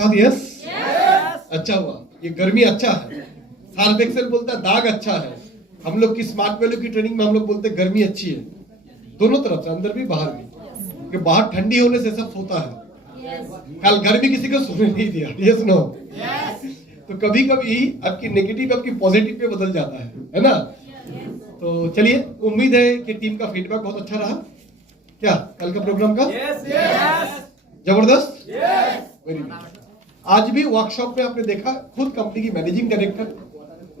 Yes, अच्छा हुआ। ये गर्मी अच्छा है। सार्फ एक्सेल बोलता है दाग अच्छा है। हम लोग की स्मार्ट वैल्यू की ट्रेनिंग में हम लोग बोलते हैं गर्मी अच्छी है। दोनों तरफ से, अंदर भी बाहर भी, क्योंकि बाहर ठंडी होने से सब सोता है। कल गर्मी किसी को सोने नहीं दिया। Yes no? तो कभी कभी आपकी नेगेटिव आपकी पॉजिटिव पे बदल जाता है ना? तो चलिए, उम्मीद है कि टीम का फीडबैक बहुत अच्छा रहा। क्या कल का प्रोग्राम का? जबरदस्त, वेरी गुड। आज भी वर्कशॉप में आपने देखा, खुद कंपनी की मैनेजिंग डायरेक्टर,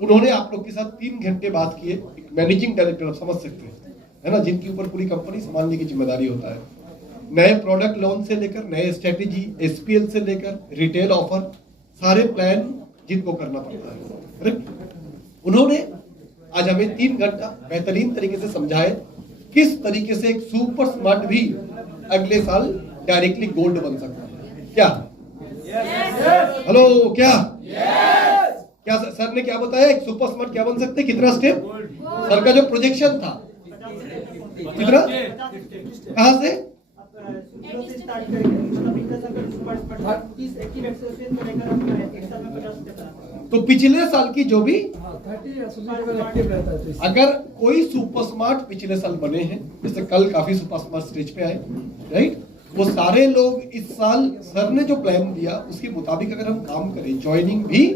उन्होंने आप लोग के साथ 3 घंटे बात किए। एक मैनेजिंग डायरेक्टर, आप समझ सकते हैं, है ना, जिनके ऊपर पूरी कंपनी संभालने की जिम्मेदारी होता है। नए प्रोडक्ट लॉन्च से लेकर नए स्ट्रेटेजी, एसपीएल से लेकर रिटेल ऑफर, सारे प्लान जिनको करना पड़ता है, करेक्ट। उन्होंने आज हमें 3 घंटा बेहतरीन तरीके से समझाए किस तरीके से एक सुपर स्मार्ट भी अगले साल डायरेक्टली गोल्ड बन सकता है। क्या हेलो, क्या क्या सर ने क्या बताया? एक सुपर स्मार्ट क्या बन सकते? कितना स्टेप? सर का जो प्रोजेक्शन था कितना, कहां से? तो पिछले साल की जो भी, अगर कोई सुपर स्मार्ट पिछले साल बने हैं, जैसे कल काफी सुपर स्मार्ट स्टेज पे आए, राइट, वो सारे लोग इस साल सर ने जो प्लान दिया उसके मुताबिक अगर हम काम करें, ज्वाइनिंग भी,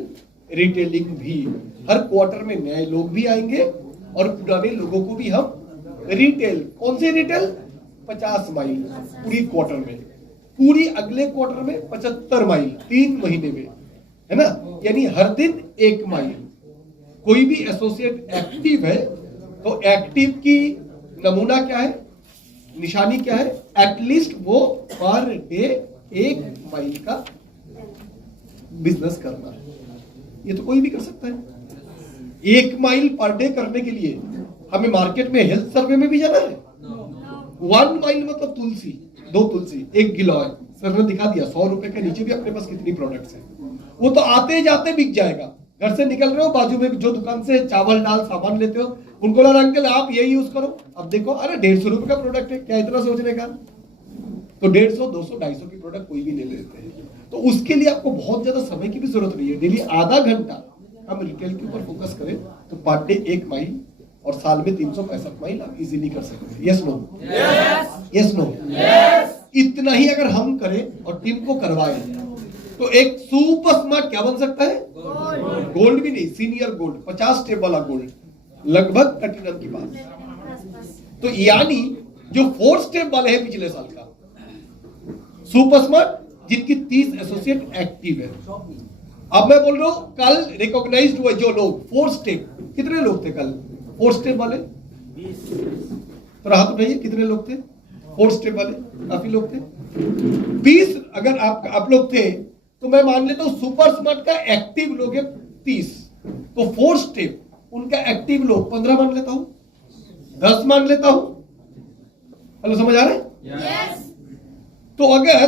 रिटेलिंग भी, हर क्वार्टर में नए लोग भी आएंगे और पुराने लोगों को भी हम रिटेल, कौन सी रिटेल? 50 माइल पूरी क्वार्टर में, पूरी अगले क्वार्टर में 75 माइल 3 महीने में, है ना, यानी हर दिन 1 माइल। कोई भी एसोसिएट एक्टिव है तो एक्टिव की नमूना क्या है, निशानी क्या है? एटलीस्ट वो पर डे 1 माइल का बिजनेस करना है। ये तो कोई भी कर सकता है। 1 माइल पर डे करने के लिए हमें मार्केट में हेल्थ सर्वे में भी जाना है। 1 माइल मतलब तुलसी, 2 तुलसी, 1 गिलोय, सर ने दिखा दिया। 100 रुपए के नीचे भी अपने पास कितनी प्रोडक्ट्स हैं, वो तो आते जाते बिक जाएगा। घर से निकल रहे हो, बाजू में जो दुकान से चावल दाल सामान लेते हो, उनको लगा अंकल आप ये यूज करो। अब देखो, अरे 150 रुपए का प्रोडक्ट है, क्या इतना सोचने का? तो 150, 200, 250 की प्रोडक्ट कोई भी ले लेते हैं। तो उसके लिए आपको बहुत ज्यादा समय की भी जरूरत नहीं है। डेली आधा घंटा हम रिटेल के ऊपर फोकस करें तो पर डे 1 माइल और साल में 365 माइल आप इजीली कर सकते हैं। Yes no? Yes no? इतना ही अगर हम करें और टीम को करवाएं तो एक सुपर स्मार्ट क्या बन सकता है? गोल्ड भी नहीं, सीनियर गोल्ड, 50 स्टेप वाला गोल्ड, लगभग प्लैटिनम की बात। तो यानी जो 4 स्टेप वाले हैं पिछले साल का सुपर स्मार्ट, जिनकी 30 एसोसिएट एक्टिव है। अब मैं बोल रहा हूं, कल रिकॉग्नाइज्ड हुए जो लोग 4 स्टेप, कितने लोग थे कल 4 स्टेप वाले? 20। तो हाथ उठाइए, कितने लोग थे 4 स्टेप वाले? काफी लोग थे। 20 अगर आप लोग थे तो मैं मान लेता हूं सुपर स्मार्ट का एक्टिव लोग है 30, तो 4 स्टेप उनका एक्टिव लोग 15 मान लेता हूं, 10 मान लेता हूं। हेलो, समझ आ रहा है? yes. तो अगर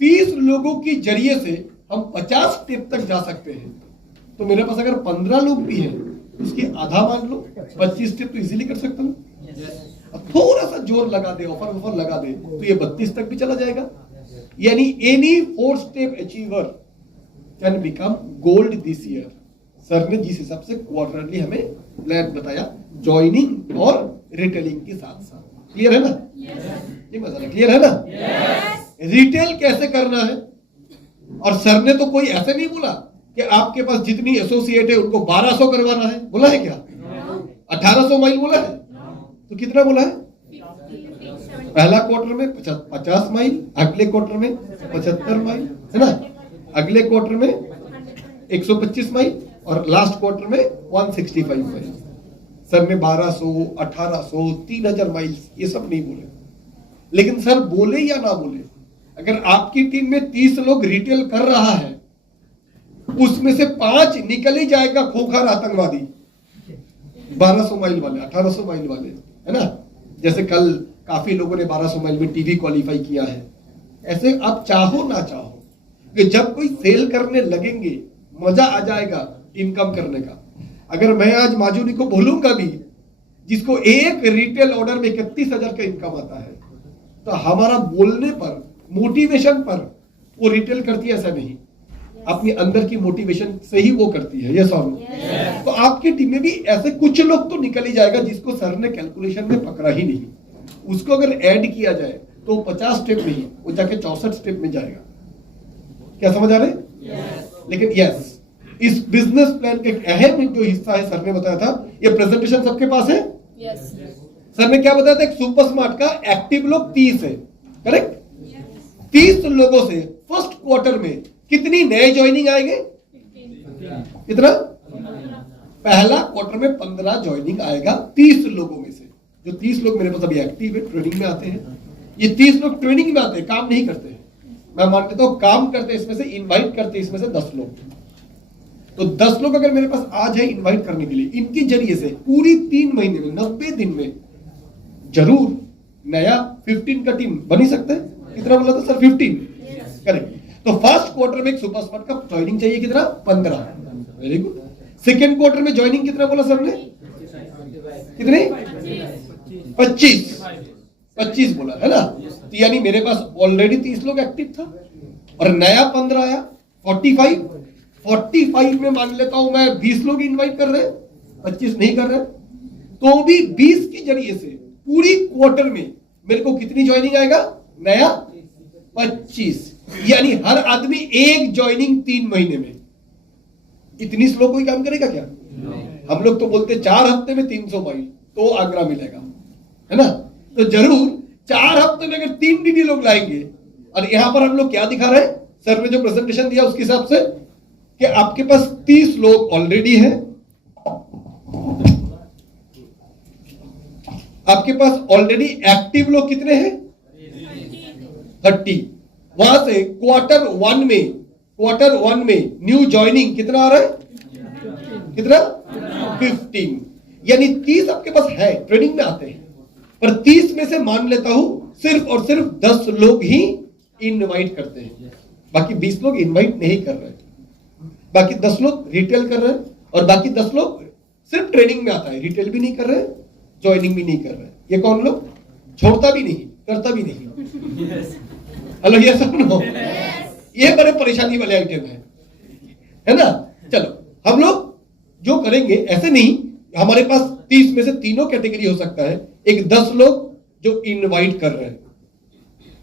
30 लोगों की जरिए से हम 50 स्टेप तक जा सकते हैं, तो मेरे पास अगर 15 लोग भी हैं, उसकी आधा मान लो, 25 स्टेप तो इजीली कर सकता हूं। अब थोड़ा सा जोर लगा दे, ऑफर लगा दे, तो ये 32 तक भी चला जाएगा। यानी any 4 step achiever can become gold this year. Sir ने जिस हिसाब से क्वार्टरली हमें प्लान बताया, ज्वाइनिंग और रिटेलिंग के साथ साथ, क्लियर है ना? ये मजा, क्लियर है ना? रिटेल कैसे करना है? और सर ने तो कोई ऐसे नहीं बोला कि आपके पास जितनी एसोसिएट है उनको 1200 करवाना है, बोला है क्या? 1800 माइल बोला है? तो कितना बोला है? पहला क्वार्टर में 50 माइल, अगले क्वार्टर में 75 माइल, है ना, अगले क्वार्टर में 125 माइल और लास्ट क्वार्टर में 165 माइल। सर ने 1200, 1800, 3000 माइल ये सब नहीं बोले। लेकिन सर बोले या ना बोले, अगर आपकी टीम में 30 लोग रिटेल कर रहा है, उसमें से 5 निकल ही जाएगा खोखर आतंकवादी, 1200 माइल वाले, 1800 माइल वाले, है ना। जैसे कल काफी लोगों ने 1200 माइल में टीवी क्वालिफाई किया है। ऐसे आप चाहो ना चाहो कि जब कोई सेल करने लगेंगे मजा आ जाएगा इनकम करने का। अगर मैं आज माजूनी को बोलूंगा भी, जिसको एक रिटेल ऑर्डर में 31,000 का इनकम आता है, तो हमारा बोलने पर, मोटिवेशन पर वो रिटेल करती है, ऐसा नहीं। अपनी अंदर की मोटिवेशन से ही वो करती है, ये सॉल्व। तो आपकी टीम में भी ऐसे कुछ लोग तो निकल ही जाएगा जिसको सर ने कैलकुलेशन में पकड़ा ही नहीं, उसको अगर ऐड किया जाए तो 50 स्टेप नहीं, वो जाके 64 स्टेप में जाएगा। क्या समझ आ रहे हैं? लेकिन यस, इस बिजनेस प्लान का एक अहम जो हिस्सा है, सर ने बताया था, ये प्रेजेंटेशन सबके पास है। सर ने क्या बताया था, एक सुपर स्मार्ट का एक्टिव लोग 30 है, करेक्ट? 30 लोगों से फर्स्ट क्वार्टर में कितनी नए ज्वाइनिंग आएंगे? कितना? पहला क्वार्टर में 15 ज्वाइनिंग आएगा 30 लोगों में से। जो 30 लोग मेरे पास अभी एक्टिव है, ट्रेनिंग में आते हैं, ये 30 लोग ट्रेनिंग में आते हैं, काम नहीं करते हैं। मैं मान लेता हूं काम करते हैं, इसमें से इनवाइट करते हैं इसमें से 10 लोग। तो 10 लोग अगर मेरे पास आ जाए इनवाइट करने के लिए, इनके जरिए से पूरी 3 महीने में 90 दिन में जरूर नया 15 का टीम बन ही सकता है। कितना बोला था सर? 15, करेक्ट। तो फर्स्ट क्वार्टर में एक सुपर स्मार्ट का ज्वाइनिंग चाहिए कितना? 15। Very good. सेकेंड क्वार्टर में ज्वाइनिंग कितना बोला सर ने? कितने? 25 बोला है ना? तो यानी मेरे पास ऑलरेडी 30 लोग एक्टिव था और नया 15 आया, 45 में मान लेता हूं मैं 20 लोग इनवाइट कर रहे हैं, 25 नहीं कर रहे, तो भी 20 के जरिए से पूरी क्वार्टर में मेरे को कितनी ज्वाइनिंग आएगा? नया 25। यानी हर आदमी एक ज्वाइनिंग 3 महीने में। इतनी स्लो कोई काम करेगा क्या? हम लोग तो बोलते 4 हफ्ते में 300 माइल तो आगरा मिलेगा, है ना? तो जरूर 4 हफ्ते में अगर 3 डीडी लोग लाएंगे, और यहां पर हम लोग क्या दिखा रहे हैं, सर ने जो प्रेजेंटेशन दिया उसके हिसाब से, कि आपके पास 30 लोग ऑलरेडी हैं, आपके पास ऑलरेडी एक्टिव लोग कितने हैं? 30। वहां से क्वार्टर वन में न्यू ज्वाइनिंग कितना आ रहा है? कितना? 15। यानी 30 आपके पास है, ट्रेनिंग में आते हैं, पर 30 में से मान लेता हूं सिर्फ और सिर्फ 10 लोग ही इनवाइट करते हैं, बाकी 20 लोग इनवाइट नहीं कर रहे, बाकी 10 लोग रिटेल कर रहे हैं, और बाकी 10 लोग सिर्फ ट्रेनिंग में आता है, रिटेल भी नहीं कर रहे, ज्वाइनिंग भी नहीं कर रहे। ये कौन लोग? छोड़ता भी नहीं, करता भी नहीं। हेलो, ये सब नो, ये बड़े परेशानी वाले आइटम है ना? चलो हम लोग जो करेंगे, ऐसे नहीं, हमारे पास 30 में से तीनों कैटेगरी हो सकता है। एक 10 लोग जो इनवाइट कर रहे हैं,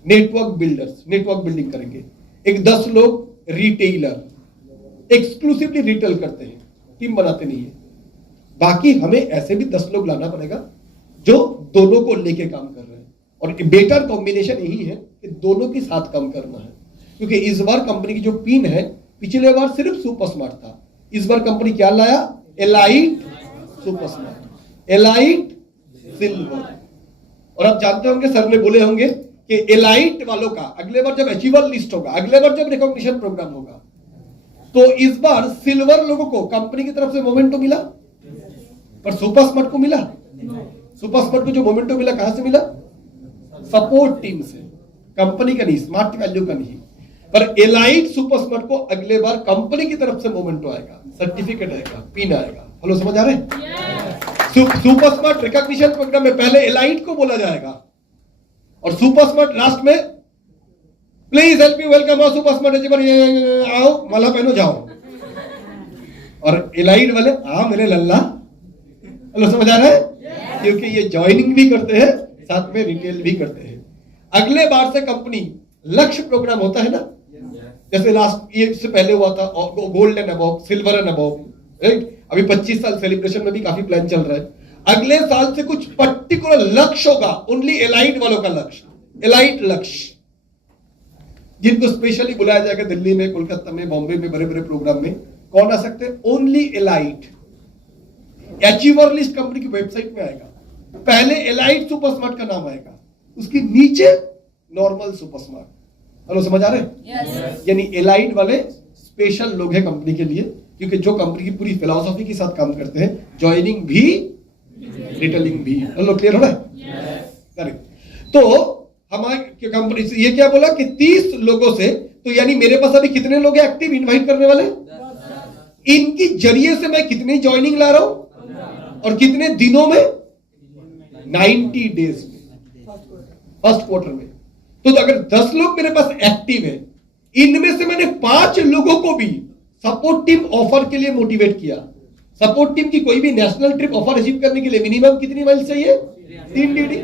नेटवर्क बिल्डर्स, नेटवर्क बिल्डिंग करेंगे। एक 10 लोग रिटेलर, एक्सक्लूसिवली रिटेल करते हैं, टीम बनाते नहीं है। बाकी हमें ऐसे भी 10 लोग लाना पड़ेगा जो दोनों को लेके काम कर रहे हैं, और बेटर कॉम्बिनेशन यही है कि दोनों के साथ काम करना है। क्योंकि इस बार कंपनी की जो पिन है, पिछले बार सिर्फ सुपर स्मार्ट था, इस बार कंपनी क्या लाया? Elite super smart, elite silver. और आप जानते होंगे, सर ने बोले होंगे कि एलाइट वालों का अगले बार जब अचीवर लिस्ट होगा, अगले बार जब रिकॉग्निशन प्रोग्राम होगा, तो इस बार सिल्वर लोगों को कंपनी की तरफ से मोमेंटो मिला, पर सुपर स्मार्ट को मिला? सुपर स्मार्ट को जो मोमेंटो मिला कहां से मिला? सपोर्ट टीम से, कंपनी का नहीं, स्मार्ट वैल्यू का नहीं। पर एलाइट सुपर स्मार्ट को अगले बार कंपनी की तरफ से मोमेंटो आएगा, सर्टिफिकेट आएगा, पिन आएगा। हेलो, समझ आ रहे हैं? सुपर स्मार्ट रिकॉग्निशन प्रोग्राम में पहले एलाइट को बोला जाएगा, और सुपर स्मार्ट लास्ट में please help you welcome super smart achiever, ये आओ, माला पहनो, जाओ। और एलाइट वाले मेरे लल्ला। हेलो, समझ आ रहा है? क्योंकि ये ज्वाइनिंग भी करते हैं, साथ में रिटेल भी करते हैं। अगले बार से कंपनी लक्ष्य प्रोग्राम होता है ना, जैसे लास्ट ये से पहले हुआ था gold and above, silver and above, right? अभी 25 साल सेलिब्रेशन में भी काफी प्लान चल रहा है। अगले साल से कुछ पर्टिकुलर लक्ष्य होगा, ओनली एलाइट वालों का लक्ष्य, एलाइट लक्ष्य, जिनको स्पेशली बुलाया जाएगा दिल्ली में, कोलकाता में, बॉम्बे में, बड़े बड़े प्रोग्राम में। कौन आ सकते हैं? Only elite. Achiever list company की वेबसाइट में आएगा, पहले एलाइट सुपर स्मार्ट का नाम आएगा, उसके नीचे नॉर्मल सुपर स्मार्ट। हेलो, समझ आ रहे हैं? यानी एलाइट वाले स्पेशल लोग हैं कंपनी के लिए, क्योंकि जो कंपनी की पूरी फिलॉसफी के साथ काम करते हैं, ज्वाइनिंग भी, रिटेलिंग भी। हेलो, क्लियर हो रहा है? करेक्ट। तो हमारी कंपनी ये क्या बोला कि 30 लोगों से, तो यानी मेरे पास अभी कितने लोग हैं एक्टिव इनवाइट करने वाले? इनकी जरिए से मैं कितनी ज्वाइनिंग ला रहा हूं, और कितने दिनों में? 90 डेज में, फर्स्ट क्वार्टर में। तो अगर 10 लोग मेरे पास एक्टिव है, इनमें से मैंने 5 लोगों को भी सपोर्ट टीम ऑफर के लिए मोटिवेट किया। सपोर्ट टीम की कोई भी नेशनल ट्रिप ऑफर अचीव करने के लिए मिनिमम कितनी माइल चाहिए? 3 डीडी।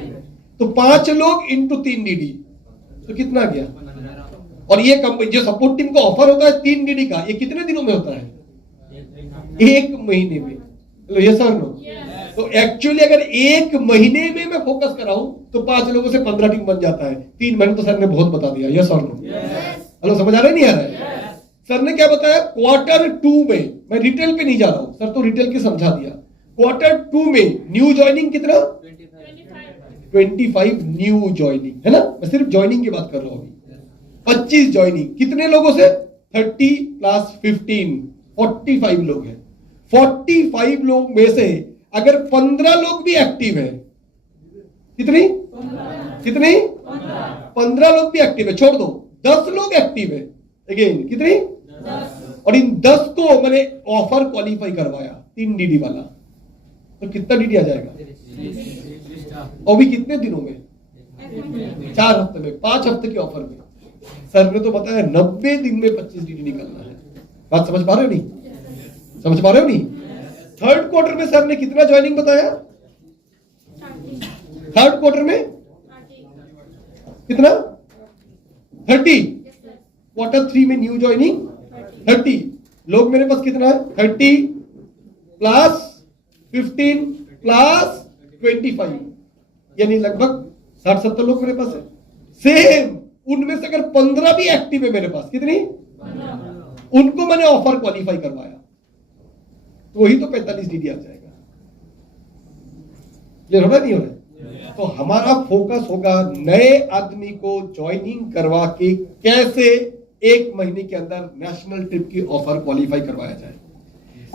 तो 5 लोग इंटू 3 डीडी तो कितना गया? और ये जो सपोर्ट टीम को ऑफर होता है 3 डीडी का, ये कितने दिनों में होता है? 1 महीने में। तो ये सर नो, तो एक्चुअली अगर 1 महीने में मैं फोकस कराऊं तो 5 लोगों से 15 टीम बन जाता है। 3 महीने तो सर ने बहुत बता दिया। यस और नो? हेलो, समझ आ रहा है नहीं आ रहा है? सर ने क्या बताया? क्वार्टर 2 में, मैं रिटेल पे नहीं जा रहा हूं सर, तो रिटेल की समझा दिया। क्वार्टर 2 में न्यू ज्वाइनिंग कितना? 25 न्यू ज्वाइनिंग, है ना? मैं सिर्फ ज्वाइनिंग की बात कर रहा हूं अभी। 25 ज्वाइनिंग कितने लोगों से? 30 प्लस 15, 45 लोग हैं। 45 लोग में से अगर 15 लोग भी एक्टिव है, कितनी? 15 लोग भी एक्टिव है, छोड़ दो 10 लोग एक्टिव है, अगेन कितनी? 10। और इन 10 को मैंने ऑफर क्वालिफाई करवाया 3 डीडी वाला, तो कितना डीडी आ जाएगा? और भी कितने दिनों में? 4 हफ्ते में, 5 हफ्ते के ऑफर में। सर ने तो बताया 90 दिन में 25 डीडी निकलना है। बात समझ पा रहे हो नहीं? समझ पा रहे हो नहीं? थर्ड क्वार्टर में सर ने कितना ज्वाइनिंग बताया? थर्ड क्वार्टर में कितना? 30। क्वार्टर 3 में न्यू ज्वाइनिंग 30 लोग। मेरे पास कितना है? 30 प्लस 15 प्लस 25, यानी लगभग 60-70 लोग मेरे पास है। सेम उनमें से अगर 15 भी एक्टिव है मेरे पास, कितनी? उनको मैंने ऑफर क्वालिफाई करवाया, तो वही तो 45 डीडी आ जाएगा। क्लियर हो रहा नहीं हो रहा? तो हमारा फोकस होगा नए आदमी को ज्वाइनिंग करवा के कैसे 1 महीने के अंदर नेशनल ट्रिप की ऑफर क्वालिफाई करवाया जाए।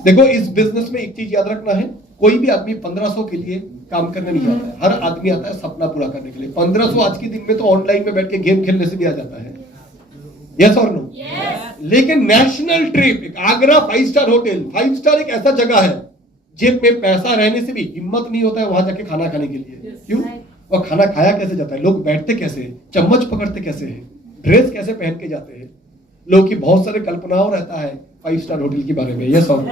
देखो, इस बिजनेस में एक चीज याद रखना है, कोई भी आदमी 1500 के लिए काम करने नहीं आता है। हर आदमी आता है सपना पूरा करने के लिए। 1500 आज के दिन में तो ऑनलाइन में बैठ के गेम खेलने से भी आ जाता है। यस और नो? लेकिन नेशनल ट्रिप, एक आगरा 5 स्टार होटल, 5 स्टार एक ऐसा जगह है जेब में पैसा रहने से भी हिम्मत नहीं होता है वहां जाके खाना खाने के लिए। क्यों? वह खाना खाया कैसे जाता है, लोग बैठते कैसे हैं, चम्मच पकड़ते कैसे हैं, ड्रेस कैसे पहन के जाते हैं, लोग की बहुत सारे कल्पनाओं रहता है 5 स्टार होटल के बारे में। यस और नो?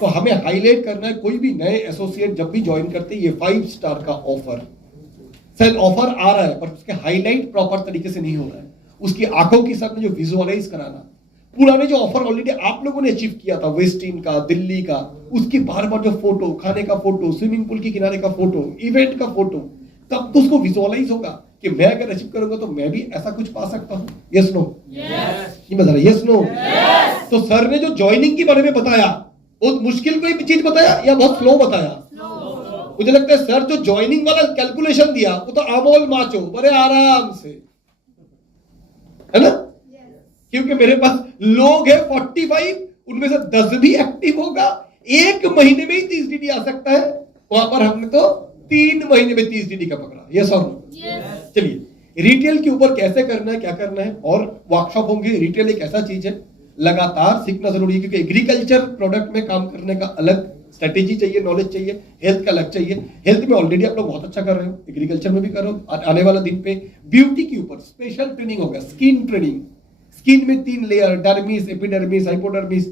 तो हमें हाईलाइट करना है, कोई भी नए एसोसिएट जब भी ज्वाइन करते हैं ये 5 स्टार का ऑफर, शायद ऑफर आ रहा है पर उसके हाईलाइट प्रॉपर तरीके से नहीं हो रहा है। उसकी आंखों के साथ में जो विजुअलाइज कराना, पुराने जो ऑफर ऑलरेडी आप लोगों ने अचीव किया था, वेस्टिन का, दिल्ली का, उसकी बार बार जो फोटो, खाने का फोटो, स्विमिंग पूल के किनारे का फोटो, इवेंट का फोटो, तब तो उसको विजुअलाइज होगा कि मैं अगर अचीव करूंगा तो मैं भी ऐसा कुछ पा सकता हूं। Yes no? ये बता रहा है, यस नो? तो सर ने जो ज्वाइनिंग के बारे में बताया, बहुत मुश्किल कोई चीज बताया या बहुत स्लो बताया? मुझे लगता है सर जो ज्वाइनिंग वाला कैलकुलेशन दिया वो तो आमोल माचो, बड़े आराम से, है ना? क्योंकि मेरे पास लोग है 45, उनमें से 10 भी एक्टिव होगा, 1 महीने में ही 30 डीडी आ सकता है। वहां पर हमने तो 3 महीने में 30 डीडी का पकड़ा। यस और नो? चलिए, रिटेल के ऊपर कैसे करना है, क्या करना है, और वर्कशॉप होंगे। रिटेल एक ऐसा चीज है लगातार सीखना जरूरी है, क्योंकि एग्रीकल्चर प्रोडक्ट में काम करने का अलग स्ट्रेटेजी चाहिए, नॉलेज चाहिए, हेल्थ का अलग चाहिए। हेल्थ में ऑलरेडी आप लोग बहुत अच्छा कर रहे हो, एग्रीकल्चर में भी करो। आने वाला दिन पे ब्यूटी के ऊपर स्पेशल ट्रेनिंग होगा, स्किन ट्रेनिंग। स्किन में 3 लेयर, डर्मिस, एपिडर्मिस, हाइपोडर्मिस।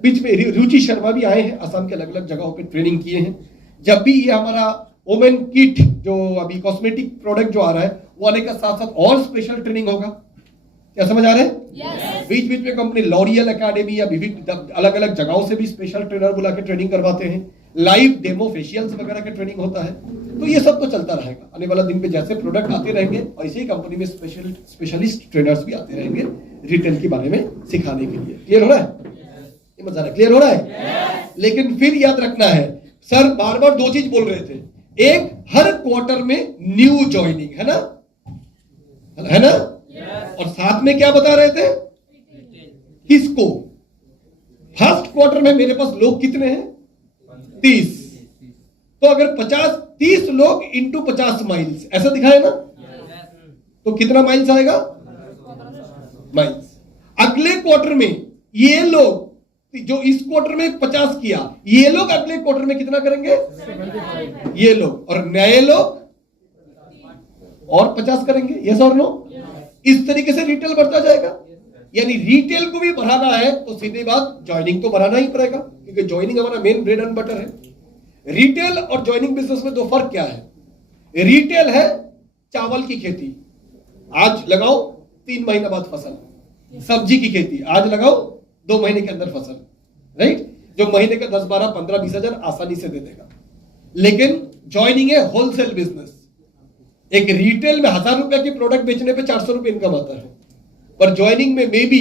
बीच में रुचि शर्मा भी आए हैं, असम के अलग अलग जगहों पे ट्रेनिंग किए हैं। जब भी ये हमारा ओमेन किट जो अभी कॉस्मेटिक प्रोडक्ट जो आ रहा है वो आने का साथ साथ और स्पेशल ट्रेनिंग होगा। क्या समझ आ रहे हैं? बीच बीच में कंपनी लॉरियल एकेडमी या विभिन्न अलग अलग जगहों से भी स्पेशल ट्रेनर बुला के ट्रेनिंग करवाते हैं। लाइव डेमो फेशियल्स वगैरह के ट्रेनिंग होता है। तो ये सब तो चलता रहेगा। आने वाला दिन पे जैसे प्रोडक्ट आते रहेंगे वैसे ही कंपनी में स्पेशलिस्ट ट्रेनर्स भी आते रहेंगे रिटेल के बारे में सिखाने के लिए। क्लियर हो रहा है? ये मजा रहा है? क्लियर हो रहा है? लेकिन फिर याद रखना है, सर बार बार 2 चीज बोल रहे थे। एक, हर क्वार्टर में न्यू ज्वाइनिंग, है ना? है ना? और साथ में क्या बता रहे थे? किसको? फर्स्ट क्वार्टर में मेरे पास लोग कितने हैं? 30। तो अगर 30 लोग इंटू 50 माइल्स ऐसा दिखाए ना, तो कितना माइल्स आएगा? माइल्स। अगले क्वार्टर में ये लोग जो इस क्वार्टर में 50 किया, ये लोग अगले क्वार्टर में कितना करेंगे? ये लोग, और नए लोग और 50 करेंगे। यस और नो? इस तरीके से रिटेल बढ़ता जाएगा। यानी रिटेल को भी बढ़ाना है तो सीधी बात ज्वाइनिंग तो बढ़ाना ही पड़ेगा, क्योंकि ज्वाइनिंग हमारा मेन ब्रेड एंड बटर है। रिटेल और ज्वाइनिंग बिजनेस में दो फर्क क्या है? रिटेल है चावल की खेती, आज लगाओ 3 महीने बाद फसल। सब्जी की खेती आज लगाओ 2 महीने के अंदर फसल, राइट? जो महीने का 10, 12, 15, 20 हजार आसानी से दे देगा। लेकिन ज्वाइनिंग है होलसेल बिजनेस। एक रिटेल में 1000 रुपए की प्रोडक्ट बेचने पे 400 रुपए इनकम आता है, पर ज्वाइनिंग में मे बी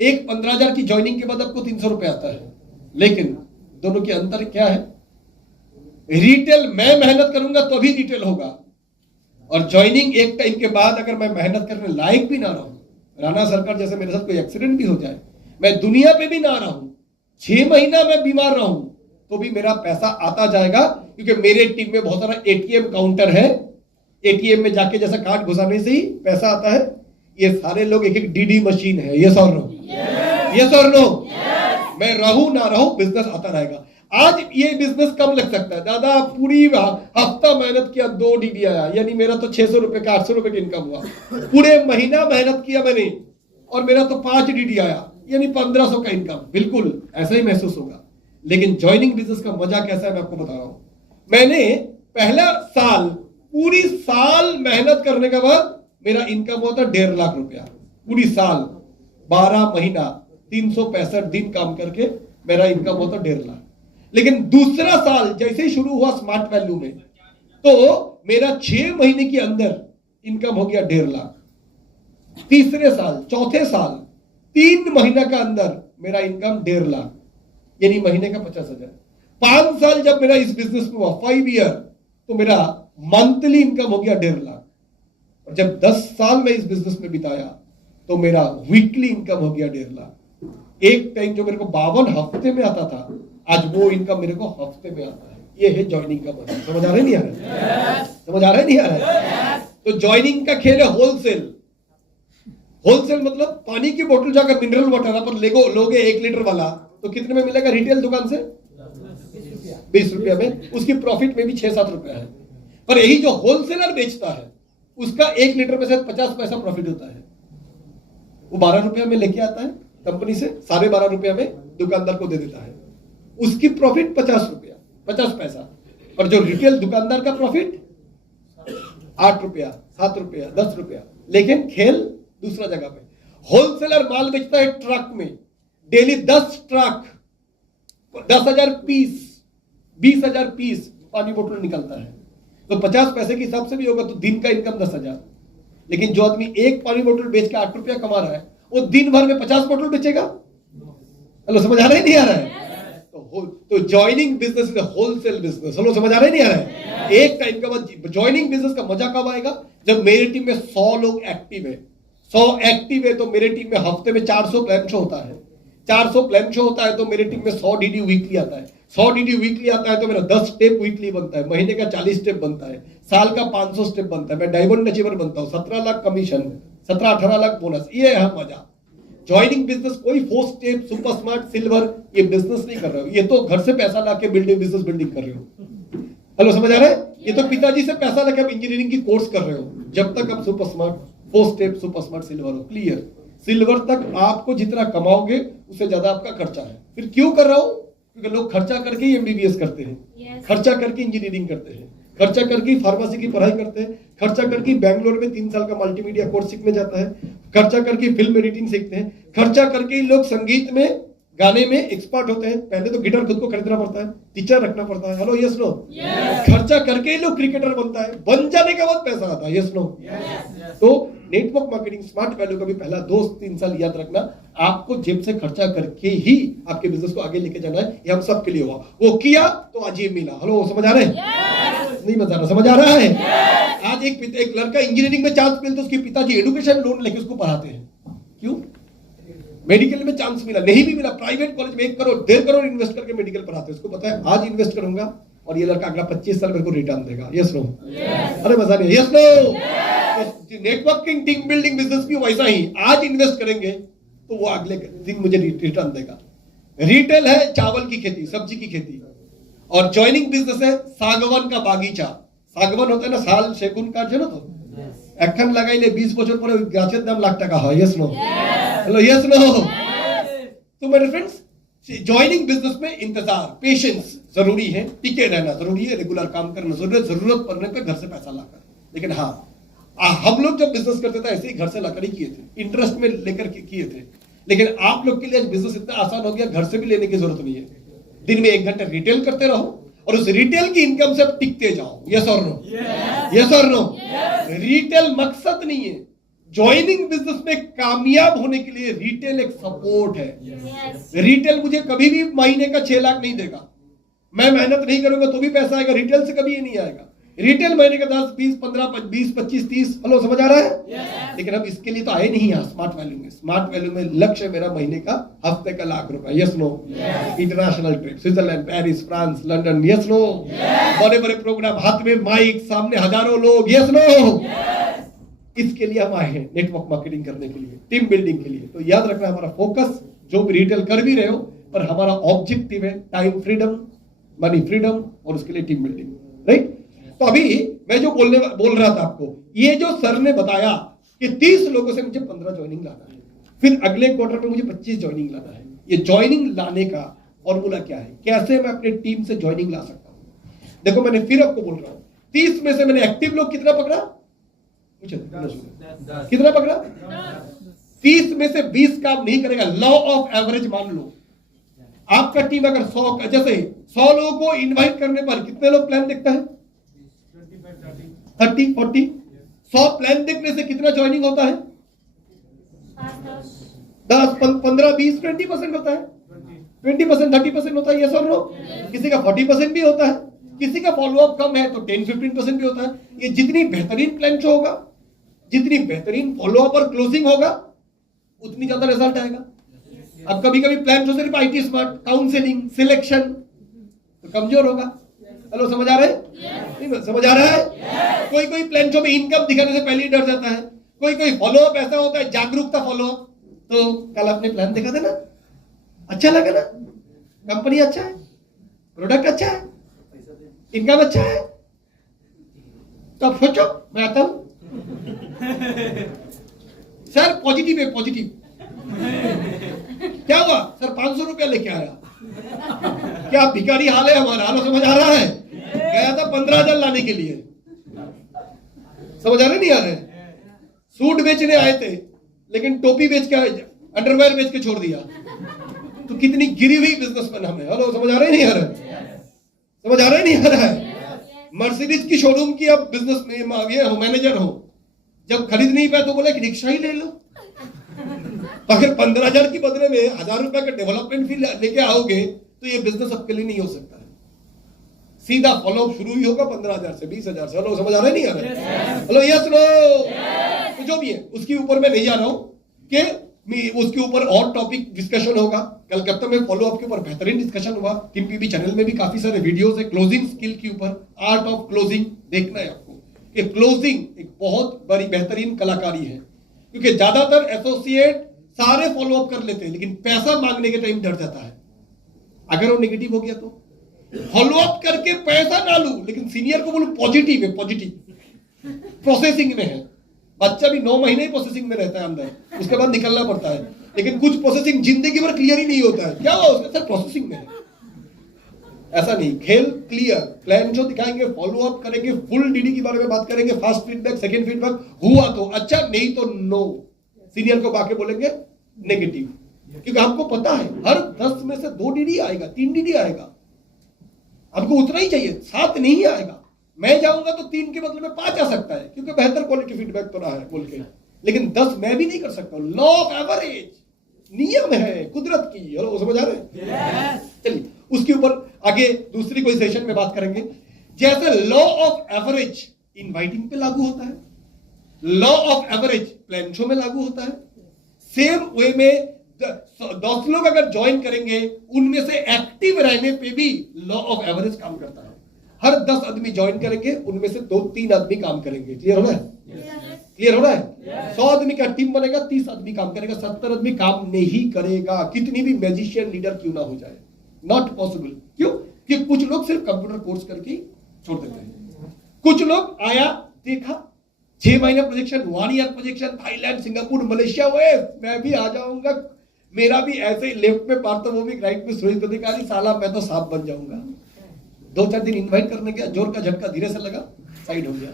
एक 15,000 की ज्वाइनिंग के बाद आपको 300 रुपए आता है। लेकिन दोनों के अंतर क्या है? रिटेल मैं मेहनत करूंगा तो अभी रिटेल होगा, और ज्वाइनिंग एक टाइम के बाद अगर मैं मेहनत करने लायक भी ना रहूं, राणा सरकार जैसे मेरे साथ कोई एक्सीडेंट भी हो जाए, मैं दुनिया पे भी ना रहूं, 6 महीना मैं बीमार रहूं, तो भी मेरा पैसा आता जाएगा, क्योंकि मेरे टीम में बहुत सारा एटीएम काउंटर है। एटीएम में जाके जैसा कार्ड घुसाने से ही पैसा आता है, ये सारे लोग एक एक डीडी मशीन है। यस और नो? यस और नो? मैं रहूं ना रहूं बिजनेस आता रहेगा। आज ये बिजनेस कम लग सकता है, दादा पूरी हफ्ता मेहनत किया 2 डीडी आया, यानी मेरा तो 600 रुपए का 800 रुपए का इनकम हुआ। पूरे महीना मेहनत किया मैंने और मेरा तो 5 डीडी आया, यानी 1500 का इनकम। बिल्कुल ऐसा ही महसूस होगा। लेकिन ज्वाइनिंग बिजनेस का मजा कैसा है मैं आपको बता रहा हूं। मैंने पहला साल, पूरी साल मेहनत करने के बाद मेरा इनकम होता 1.5 लाख रुपया। पूरी साल 12 महीना 365 दिन काम करके मेरा इनकम होता 1.5 लाख। लेकिन दूसरा साल जैसे ही शुरू हुआ स्मार्ट वैल्यू में, तो मेरा 6 महीने के अंदर इनकम हो गया 1.5 लाख। तीसरे साल, चौथे साल 3 महीना का अंदर मेरा इनकम 1.5 लाख, यानी महीने का 50,000। 5 साल जब मेरा इस बिजनेस में हुआ, 5 ईयर, तो मेरा मंथली इनकम हो गया 1.5 लाख। और जब 10 साल में इस बिजनेस में बिताया तो मेरा वीकली इनकम हो गया 1.5 लाख। एक टाइम जो मेरे को 52 हफ्ते में आता था, आज वो इनकम मेरे को हफ्ते में आता है। ये है ज्वाइनिंग का मजा। समझ आ रहा है नहीं आ रहा है? समझ आ रहा है नहीं आ रहा है? तो ज्वाइनिंग का खेल है होलसेल। होलसेल मतलब पानी की बोतल जाकर मिनरल वाटर पर लोगे 1 लीटर वाला, तो कितने में मिलेगा? रिटेल दुकान से 20 रुपया में, उसकी प्रॉफिट में भी 6-7 रुपया है। पर यही जो होलसेलर बेचता है उसका 1 लीटर में से 50 पैसा प्रॉफिट होता है। वो 12 रुपया में लेके आता है कंपनी से, 12.5 रुपया में दुकानदार को दे देता है। उसकी प्रॉफिट 50 रुपया, 50 पैसा। पर जो रिटेल दुकानदार का प्रॉफिट 8 रुपया, 7 रुपया, 10 रुपया। लेकिन खेल दूसरा जगह पे। होलसेलर माल बेचता है ट्रक में, डेली 10 ट्रक, 10,000 पीस, 20,000 पीस पानी बोतल निकलता है। तो 50 पैसे के हिसाब से भी होगा तो दिन का इनकम 10,000। लेकिन जो आदमी एक पानी बोतल बेच के 8 रुपया कमा रहा है, वो दिन भर में 50 बोतल बेचेगा। हेलो, समझ आ रहा है नहीं आ रहा है? तो joining business is wholesale business. Hello, समझ आ रहा है नहीं आ रहा है? एक टाइम का बाद ज्वाइनिंग बिजनेस का मजा कब आएगा? जब मेरी टीम में 100 लोग एक्टिव है। 100 एक्टिव है तो मेरे टीम में हफ्ते में 400 प्लान शो होता है। 400 प्लान शो होता है तो मेरे टीम में 100 डीडी वीकली आता है। 100 डीडी वीकली आता है तो मेरा 10 स्टेप वीकली बनता है, महीने का 40 स्टेप बनता है, साल का 500 स्टेप बनता है। मैं डायमंड अचीवर बनता हूं, 17 लाख कमीशन, 17-18 लाख बोनस। ये है मजा। ज्वाइनिंग बिजनेस कोई 4 स्टेप, सुपर स्मार्ट, सिल्वर, ये बिजनेस नहीं कर रहे हो। ये तो घर से पैसा लाके बिजनेस बिल्डिंग कर रहे हो। हेलो, समझ आ रहा है? ये तो पिताजी से पैसा लेके आप इंजीनियरिंग की कोर्स कर रहे हो। जब तक आप super smart 4 step super smart silver हो, क्लियर। सिल्वर तक आपको जितना कमाओगे उससे ज्यादा आपका खर्चा है। फिर क्यों कर रहा हूं? क्योंकि लोग खर्चा करके ही एमबीबीएस करते हैं, खर्चा करके इंजीनियरिंग करते हैं, खर्चा करके फार्मेसी की पढ़ाई करते हैं, खर्चा करके बैंगलोर में 3 साल का मल्टीमीडिया कोर्स सीखने जाता है, खर्चा करके फिल्म एडिटिंग सीखते हैं, खर्चा करके ही लोग संगीत में, गाने में एक्सपर्ट होते हैं। पहले तो गिटार खुद को खरीदना पड़ता है, टीचर रखना पड़ता है। Hello, yes no? खर्चा करके ही लोग क्रिकेटर बनता है, बन जाने के बाद पैसा आता है। Yes no? तो नेटवर्क मार्केटिंग स्मार्ट वैल्यू का भी पहला 2-3 साल याद रखना, आपको जेब से खर्चा करके ही आपके बिजनेस को आगे लेके जाना है। ये हम सब के लिए हुआ, वो किया तो आज ये मिला। हेलो, समझ आ रहे हैं? नहीं बता रहा, समझ आ रहा है? आज एक लड़का इंजीनियरिंग में चांस मिलता है, उसके पिताजी एजुकेशन लोन लेके उसको पढ़ाते हैं। क्यों? मेडिकल में चांस मिला, नहीं भी मिला, प्राइवेट कॉलेज में 1 करोड़ 1.5 करोड़ इन्वेस्ट करके मेडिकल पढ़ाते हैं। उसको पता है आज इन्वेस्ट करूंगा और ये लड़का अगला 25 साल मेरे को रिटर्न देगा। Yes no? अरे मजा नहीं? Yes no? Networking, team building business भी वैसा ही, आज इन्वेस्ट करेंगे तो वो अगले दिन मुझे रिटर्न देगा। रिटेल है चावल की खेती, सब्जी की खेती, और ज्वाइनिंग बिजनेस है सागवान का बागीचा। सागवान होता है ना, साल सेगुन काट ना, तो এখন লাগাইলে 20 বছর পরে ওই গাছের দাম লাখ টাকা হয়। Yes no? Hello, yes no? तो मेरे फ्रेंड्स, ज्वाइनिंग बिजनेस में इंतजार, पेशेंस जरूरी है, टिके रहना जरूरी है, रेगुलर काम करना जरूरी है, जरूरत पड़ने पे घर से पैसा लाकर। लेकिन हाँ, हम लोग जब बिजनेस करते थे ऐसे ही घर से लाकर ही किए थे, इंटरेस्ट में लेकर किए थे। लेकिन आप लोग के लिए बिजनेस इतना आसान हो गया, घर से भी लेने की जरूरत नहीं है। दिन में 1 घंटे रिटेल करते रहो और उस रिटेल की इनकम से टिकते जाओ। यस और नो? यस और नो? रिटेल मकसद नहीं है। ज्वाइनिंग बिजनेस में कामयाब होने के लिए रिटेल एक सपोर्ट है। रिटेल मुझे कभी भी महीने का 6 लाख नहीं देगा। मैं मेहनत नहीं करूंगा तो भी पैसा आएगा, रिटेल से कभी ये नहीं आएगा। रिटेल महीने का 10, 20, 15, 20, 25, 30। हेलो, समझ आ रहा है? लेकिन हम इसके लिए तो आए नहीं यहाँ स्मार्ट वैल्यू में। स्मार्ट वैल्यू में लक्ष्य मेरा महीने का, हफ्ते का ₹1,00,000। Yes no? International trip, Switzerland, Paris, France, London. Yes no? बड़े बड़े प्रोग्राम, हाथ में माइक, सामने हजारों लोग। Yes no? इसके लिए हम आए हैं, नेटवर्क मार्केटिंग करने के लिए, टीम बिल्डिंग के लिए। तो याद रखना, हमारा फोकस जो भी रिटेल कर भी रहे हो, पर हमारा ऑब्जेक्टिव है टाइम फ्रीडम, मनी फ्रीडम और उसके लिए टीम बिल्डिंग। राइट? तो अभी मैं जो बोल रहा था आपको, ये जो सर ने बताया कि 30 लोगों से मुझे 15 ज्वाइनिंग लाना है, फिर अगले क्वार्टर में मुझे 25 ज्वाइनिंग लाना है। ये ज्वाइनिंग लाने का फॉर्मूला क्या है? कैसे मैं अपने टीम से ज्वाइनिंग ला सकता हूं? देखो, मैंने फिर आपको बोल रहा हूं, 30 में से मैंने एक्टिव लोग कितना पकड़ा? कितना पकड़ा? 30 में से 20 काम नहीं करेगा। लॉ ऑफ एवरेज मान लो, आपका टीम अगर 100 जैसे 100 लोगों को इनवाइट करने पर कितने लोग प्लान देखता है? 30, 40। 100 प्लान देखने से कितना ज्वाइनिंग होता है? 10, 15, 20, 20% होता है। 20%, 30% होता है। यस और नो? किसी का 40% भी होता है, किसी का फॉलोअप कम है तो 10-15% भी होता है। ये जितनी बेहतरीन प्लान शो होगा, जितनी बेहतरीन फॉलोअप और क्लोजिंग होगा, उतनी ज्यादा रिजल्ट आएगा। अब कभी कभी प्लान जो सिर्फ IT स्मार्ट, काउंसलिंग, सिलेक्शन, तो कमजोर होगा। हेलो, समझ आ रहा है? समझ आ रहा है? कोई कोई प्लान जो में इनकम दिखाने से पहले ही डर जाता है। कोई कोई फॉलोअप ऐसा होता है, जागरूकता फॉलोअप। तो कल अपने प्लान दिखा देना, अच्छा लगा ना? कंपनी अच्छा है, प्रोडक्ट अच्छा है, इनकम अच्छा है, तो आप सोचो मैं आता हूं। सर पॉजिटिव है, पॉजिटिव। क्या हुआ? सर 500 रुपया लेके आया। क्या भिखारी हाल है हमारा? हाल समझ आ रहा है? गया था 15,000 लाने के लिए। समझ आ रहे नहीं आ रहे? सूट बेचने आए थे, लेकिन टोपी बेच के, अंडरवेयर बेच के छोड़ दिया। तो कितनी गिरी हुई बिजनेसमैन हमें। हेलो, समझ आ रहे नहीं आ रहे? समझ आ रहे नहीं आ रहा है? मर्सिडीज की शोरूम की आप बिजनेस में ये हो, मैनेजर हो, जब खरीद नहीं पाए तो बोला कि रिक्शा ही ले लो। अगर 15,000 की बदले में 1,000 रुपए का डेवलपमेंट फी लेके आओगे तो ये बिजनेस आपके लिए नहीं हो सकता है। सीधा फॉलोअप शुरू ही होगा 15,000 से, 20,000 से। हेलो, समझ आ रहा है नहीं आ रहा? Hello, yes no? तो जो भी है उसके ऊपर मैं नहीं जा रहा हूं कि उसके ऊपर और टॉपिक डिस्कशन होगा। कलकत्ता में फॉलोअप के ऊपर बेहतरीन डिस्कशन हुआ। टीम पीबी चैनल में भी काफी सारे वीडियोस है क्लोजिंग स्किल के ऊपर। आर्ट ऑफ क्लोजिंग देखना है आपको कि क्लोजिंग एक बहुत बड़ी बेहतरीन कलाकारी है, क्योंकि ज्यादातर एसोसिएट सारे फॉलोअप कर लेते हैं लेकिन पैसा मांगने के टाइम डर जाता है। अगर वो नेगेटिव हो गया तो फॉलोअप करके पैसा ना लूं, लेकिन सीनियर को बोलूं पॉजिटिव है, पॉजिटिव प्रोसेसिंग में है। बच्चा भी 9 महीने ही प्रोसेसिंग में रहता है अंदर, उसके बाद निकलना पड़ता है। लेकिन कुछ प्रोसेसिंग जिंदगी भर क्लियर ही नहीं होता है। क्या हुआ उसका? सर प्रोसेसिंग में है। ऐसा नहीं, खेल क्लियर, प्लान जो दिखाएंगे, फॉलोअप करेंगे, फुल डीडी के बारे में बात करेंगे, फास्ट फीडबैक, सेकंड फीडबैक, हुआ तो अच्छा, नहीं तो नो। सीनियर को बाके बोलेंगे नेगेटिव, क्योंकि हमको पता है हर 10 में से 2 डीडी आएगा, 3 डीडी आएगा। हमको उतना ही चाहिए, 7 नहीं आएगा। मैं जाऊंगा तो 3 के बदले में 5 आ सकता है, क्योंकि बेहतर क्वालिटी फीडबैक तो रहा है बोल के। लेकिन 10 मैं भी नहीं कर सकता। लॉ ऑफ एवरेज नियम है कुदरत की। हेलो, समझ आ रहे हैं? चलिए उसके ऊपर आगे दूसरी कोई सेशन में बात करेंगे। जैसे लॉ ऑफ एवरेज इनवाइटिंग पे लागू होता है, law of average plan show में लागू होता है, सेम वे में 10 लोग अगर ज्वाइन करेंगे उनमें से एक्टिव रहने पे भी लॉ ऑफ एवरेज काम करता है। हर 10 आदमी ज्वाइन करेंगे, उनमें से 2-3 आदमी काम करेंगे। क्लियर हो रहा है? क्लियर हो रहा है? 100 आदमी का टीम बनेगा, 30 आदमी काम करेगा, 70 आदमी काम नहीं करेगा, कितनी भी मैजिशियन लीडर क्यों ना हो जाए। Not possible. क्यों? कि कुछ लोग सिर्फ कंप्यूटर कोर्स करके छोड़ देते हैं। कुछ लोग आया, देखा, 6 महीने projection, 1 year projection, Thailand, Singapore, Malaysia, वे मैं भी आ जाऊंगा, मेरा भी ऐसे ही लेफ्ट में पार्थ वो भी राइट में सुरेश अधिकारी, साला मैं तो सांप बन जाऊंगा। 2-4 दिन इनवाइट करने गया, जोर का झटका धीरे से लगा, साइड हो गया।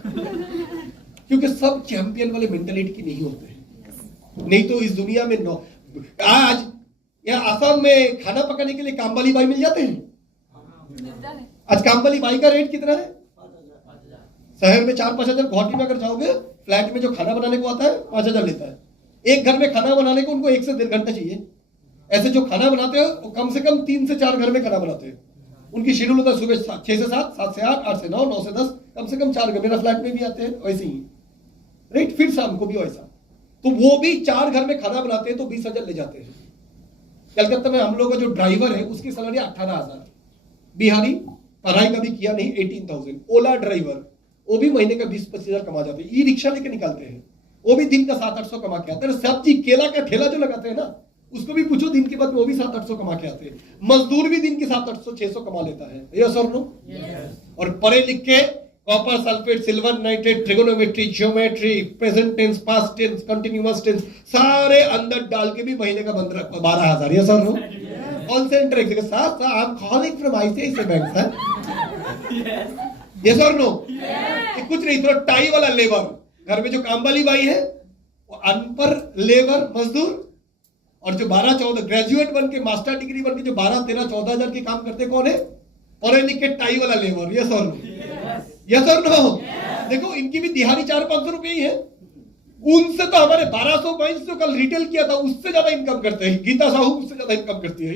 क्योंकि सब चैंपियन वाले मेंटालिटी की नहीं होते हैं। नहीं तो इस दुनिया में आज या आसाम में खाना पकाने के लिए कामवाली बाई मिल जाते हैं। आज कामवाली बाई का रेट कितना है? शहर में 4-5 हजार, गुवाहाटी में अगर जाओगे फ्लैट में जो खाना बनाने को आता है 5 हजार लेता है। एक घर में खाना बनाने को उनको 1 से 1.5 घंटा चाहिए। ऐसे जो खाना बनाते हैं वो कम से कम 3 से 4 घर में खाना बनाते हैं। उनकी शेड्यूल होता है सुबह 6 से 7, 7 से 8, 8 से 9, 9 से 10, कम से कम 4 घर। मेरा फ्लैट में भी आते हैं वैसे ही, राइट। फिर शाम को भी वैसा, तो वो भी 4 घर में खाना बनाते हैं तो 20 हजार ले जाते हैं। कलकत्ता में हम लोग का जो ड्राइवर है उसकी सैलरी 18,000, बिहारी, पढ़ाई का भी किया नहीं, 18,000। ओला ड्राइवर वो भी महीने का 20-25 हजार कमा जाते हैं। ई रिक्शा लेके निकालते हैं, वो भी दिन का 700-800 कमा के आते हैं। सब्जी केला का ठेला जो लगाते हैं ना, उसको भी पूछो दिन के बाद वो भी 700-800 कमा के आते हैं। मजदूर भी दिन के 700-800-600 कमा लेता है। यस और नो? और पढ़े लिख के copper sulphate, silver nitrate, trigonometry, geometry, present tense, past tense, continuous tense सारे अंदर डाल के भी महीने का 12,000। यस और नो? कॉल सेंटर एक जगह साथ I am calling from ICICI bank sir. Yes और नो? कुछ नहीं, थोड़ा टाई वाला लेबर, घर में जो काम वाली बाई है वो अनपढ़ लेबर मजदूर, और जो 12-14 ग्रेजुएट बन के मास्टर डिग्री बन के जो 12-13-14 हजार के काम करते कौन है? पढ़े लिखे टाई वाला लेबर। यस और नो? यस और नो? देखो इनकी भी दिहाड़ी 400-500 रुपए ही है। उनसे तो हमारे 1200 जो कल रिटेल किया था उससे ज्यादा इनकम करते हैं। गीता साहू उससे ज्यादा इनकम करती है।